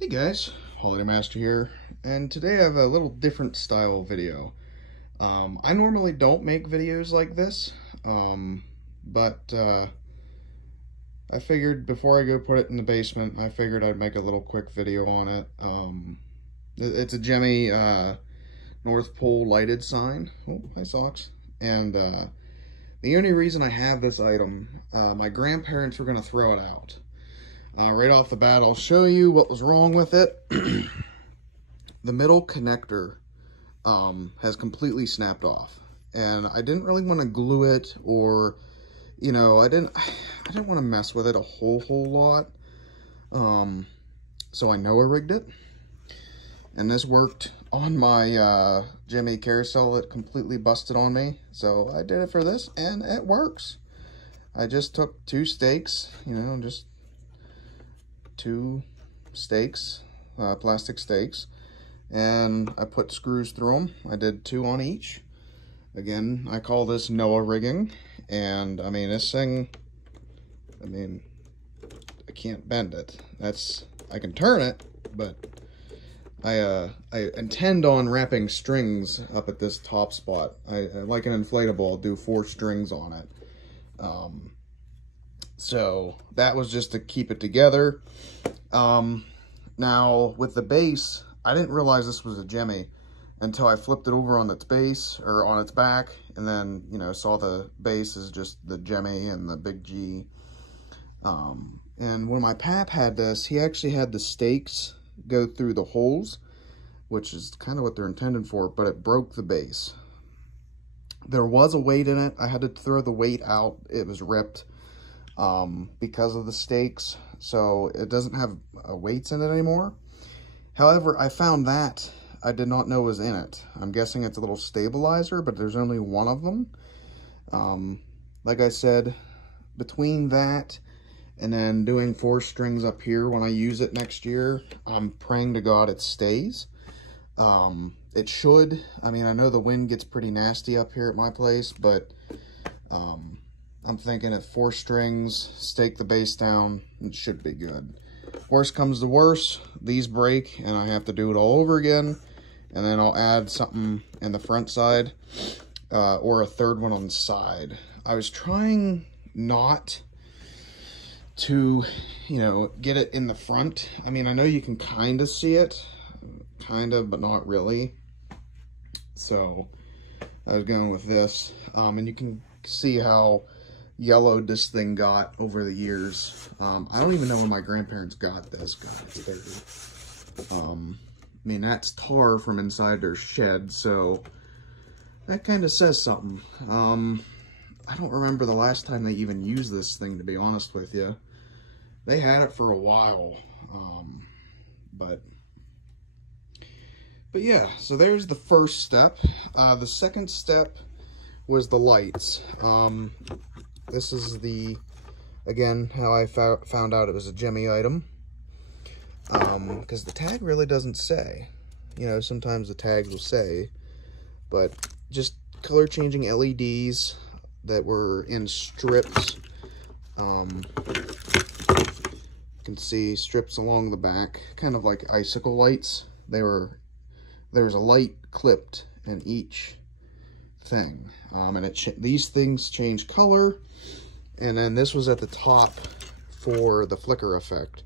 Hey guys, Holiday Master here, and today I have a little different style video. I normally don't make videos like this, but I figured before I go put it in the basement, I figured I'd make a little quick video on it. It's a Gemmy North Pole lighted sign. Oh, hi socks. And the only reason I have this item, my grandparents were going to throw it out. Right off the bat, I'll show you what was wrong with it. The middle connector has completely snapped off, and I didn't really want to glue it, or I didn't want to mess with it a whole lot. So I Noah rigged it, and this worked on my Gemmy carousel. It completely busted on me, so I did it for this, and it works. I just took two stakes, just two stakes, plastic stakes, and I put screws through them. I did 2 on each. Again, I call this Noah rigging, and I mean, this thing, I can't bend it. I can turn it, but I intend on wrapping strings up at this top spot. I like an inflatable, I'll do 4 strings on it. So that was just to keep it together. Now with the base, I didn't realize this was a Gemmy until I flipped it over on its base, or on its back, and then, saw the base is just the Gemmy and the big G. And when my pap had this, he actually had the stakes go through the holes, which is kind of what they're intended for, but it broke the base. There was a weight in it. I had to throw the weight out. It was ripped because of the stakes, so it doesn't have weights in it anymore. However, I found that I did not know was in it. I'm guessing it's a little stabilizer, but there's only one of them. Like I said, between that and then doing 4 strings up here when I use it next year, I'm praying to God it stays. It should. I mean, I know the wind gets pretty nasty up here at my place, but I'm thinking at 4 strings, stake the base down, it should be good. Worst comes to worst, these break and I have to do it all over again, and then I'll add something in the front side, or a third one on the side. I was trying not to, get it in the front. I mean, I know you can kind of see it, but not really. So I was going with this, and you can see how yellowed this thing got over the years. I don't even know when my grandparents got this. God, it's dirty. I mean, that's tar from inside their shed, so that kind of says something. I don't remember the last time they even used this thing, to be honest with you. They had it for a while, but yeah, so there's the first step. The second step was the lights. This is again, how I found out it was a Gemmy item. Because the tag really doesn't say. Sometimes the tags will say, but just color changing LEDs that were in strips. You can see strips along the back, kind of like icicle lights. There was a light clipped in each thing, and these things change color, and then this was at the top for the flicker effect.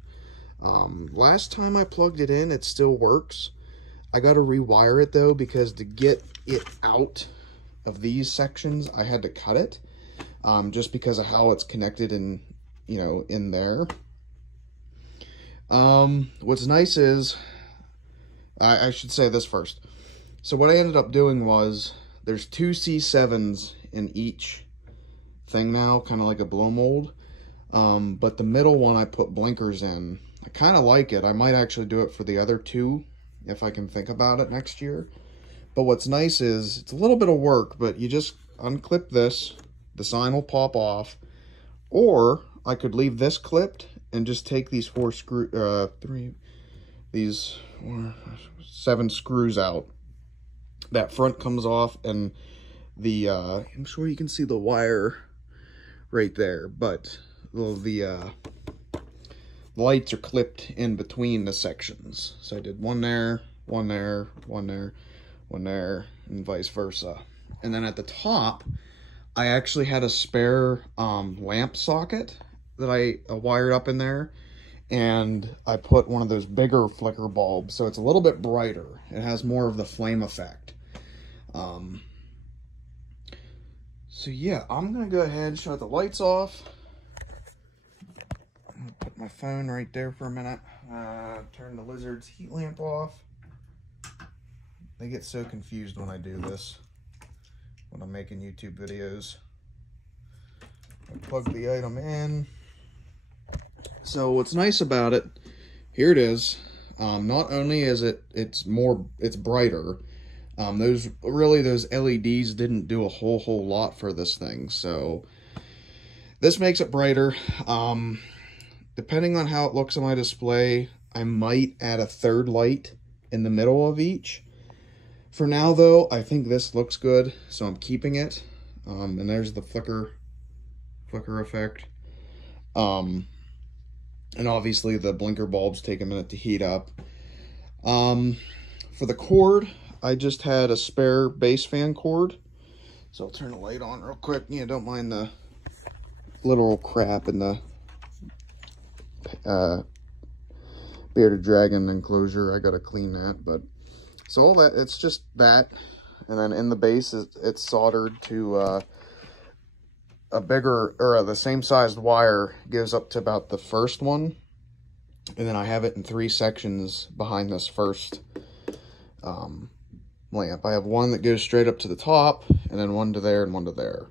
Last time I plugged it in, it still works. I got to rewire it though, because to get it out of these sections, I had to cut it, just because of how it's connected in there. What's nice is, I should say this first. So what I ended up doing was, there's 2 C7s in each thing now, kind of like a blow mold. But the middle one I put blinkers in. I kind of like it. I might actually do it for the other 2 if I can think about it next year. But what's nice is, it's a little bit of work, but you just unclip this, the sign will pop off. Or I could leave this clipped and just take these 7 screws out. That front comes off, and I'm sure you can see the wire right there, but the lights are clipped in between the sections. So I did one there, one there, one there, one there, and vice versa. And then at the top, I actually had a spare lamp socket that I wired up in there, and I put one of those bigger flicker bulbs, so it's a little bit brighter. It has more of the flame effect. So yeah, I'm gonna go ahead and shut the lights off. I'm gonna put my phone right there for a minute. Turn the Lizard's heat lamp off. They get so confused when I do this, when I'm making YouTube videos. I plug the item in. So what's nice about it, here it is. Not only is it's brighter. Those LEDs didn't do a whole lot for this thing, so this makes it brighter. Depending on how it looks on my display, I might add a third light in the middle of each. For now, though, I think this looks good, so I'm keeping it. And there's the flicker effect. And obviously the blinker bulbs take a minute to heat up. For the cord, I just had a spare base fan cord. So I'll turn the light on real quick. Yeah, don't mind the literal crap in the bearded dragon enclosure. I gotta clean that, but so all that, it's just that. And then in the base, it's soldered to a bigger, or the same sized wire goes up to about the first one. And then I have it in 3 sections behind this first lamp. I have one that goes straight up to the top, and then one to there and one to there.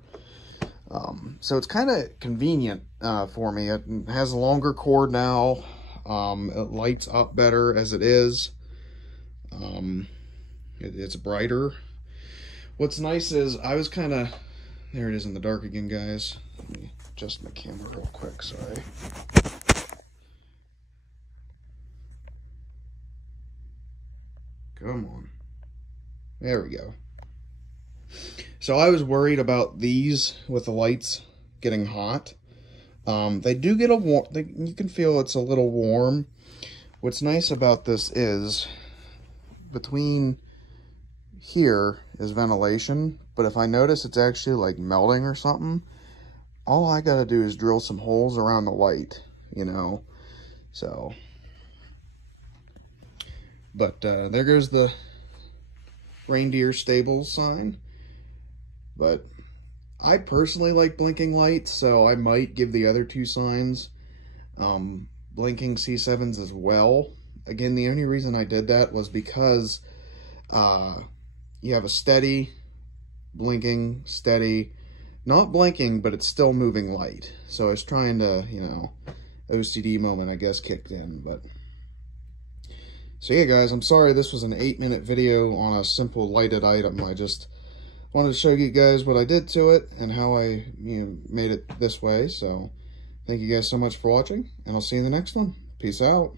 So it's kind of convenient for me. It has a longer cord now. It lights up better as it is. It's brighter. What's nice is I was kind of, there it is in the dark again, guys. Let me adjust my camera real quick, sorry. Come on. There we go. So I was worried about these with the lights getting hot. They do get you can feel it's a little warm. What's nice about this is between here is ventilation, but if I notice it's actually like melting or something, all I gotta do is drill some holes around the light, you know. So, but there goes the reindeer stables sign. But I personally like blinking lights, so I might give the other 2 signs blinking C7s as well. Again, the only reason I did that was because you have a steady, blinking, steady, not blinking, but it's still moving light. So I was trying to, you know, OCD moment, I guess, kicked in. But so yeah, guys, I'm sorry this was an 8-minute video on a simple lighted item. I just wanted to show you guys what I did to it and how I, made it this way. So thank you guys so much for watching, and I'll see you in the next one. Peace out.